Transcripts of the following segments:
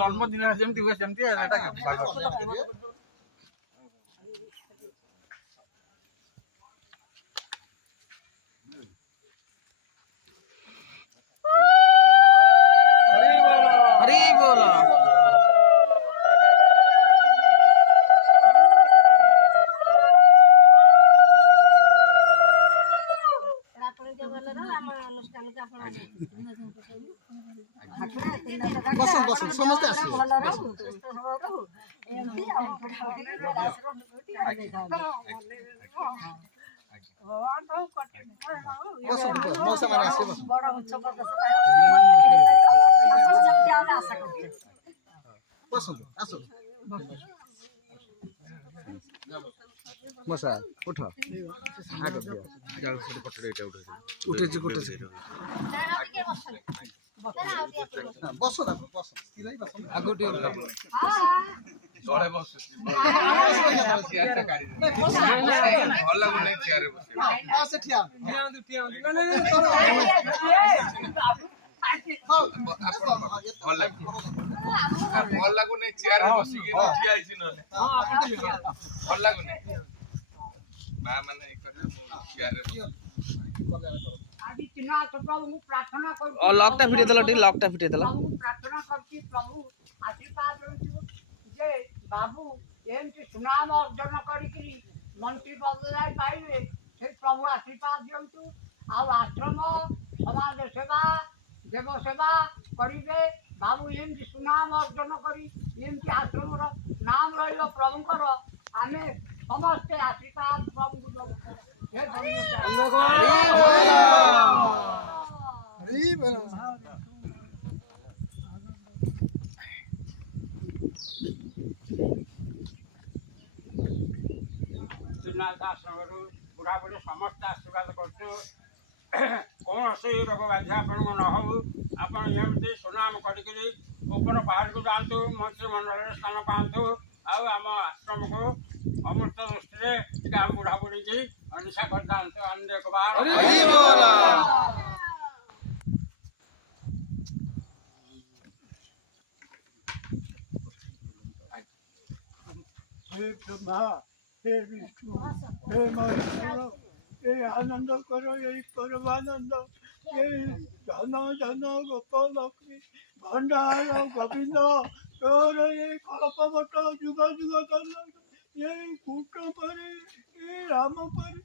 जन्मदिन जमती हुए जमती है एटा हरी बोला बसन बसन समझते आसे बसन मौसम माने आसे बसन बसन आसो मसा उठ आगे दियो जाल से पटड़े एटा उठे उठे बसो ना बसो सिलाई बसो आगोटी तळे बसो चेयर काढी भल लागु नै चेयर बसो आ से ठिया भल लागु नै चेयर बसी के ठिया आइछि नले भल लागु नै बा माने चेयर आदि चिन्ह तो प्रभु मु प्रार्थना कर और लॉकटा फिटे देला टी लॉकटा फिटे देला प्रभु प्रार्थना करती प्रभु आशीर्वाद रहिछु जे बाबू एमती सुनाम अर्जन करिकरी मंत्री पदलाई पाइबे से प्रभु आशीर्वाद दियंतु आ आश्रम समाज सेवा देव सेवा करिबे बाबू एमती सुनाम अर्जन करी एमती आश्रम रो नाम रहिलो प्रभुकर आमे समस्त आशीर्वाद प्रभु हे बुढ़ा बुढ़ी समस्त आशीर्वाद कर कौन से रोग व्याधि आपण न हो आपण एमती सुनाम करी ऊपर पहाड़ को जातु मंत्रिमंडल स्थान पातु आम आश्रम को अमृत दृष्टि आम बुढ़ा बुढ़ी की अनिशा कर दांतु अन्य एक बार हे ब्रह्मा हे विष्णु हे महेश्वर हे आनंद करो ये परमानंद ये जन जन गोपाल लक्ष्मी भंडार गोविंद और ये कल्पवट जुग जुग ये कूट पर ये राम पर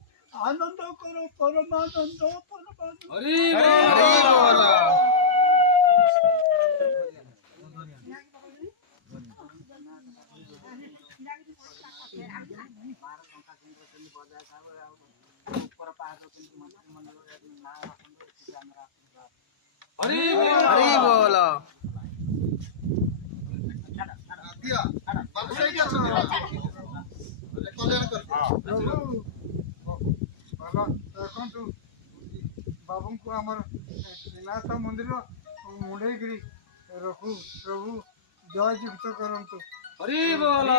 आनंद करो परमानंद हरी बोला दिया बाबू सही क्या सुन कल्याण कर भला देखु बाबू को आमर श्रीनाथ मंदिर मुड़ेगिरी रखु प्रभु जय युक्त करंतु हरी बोला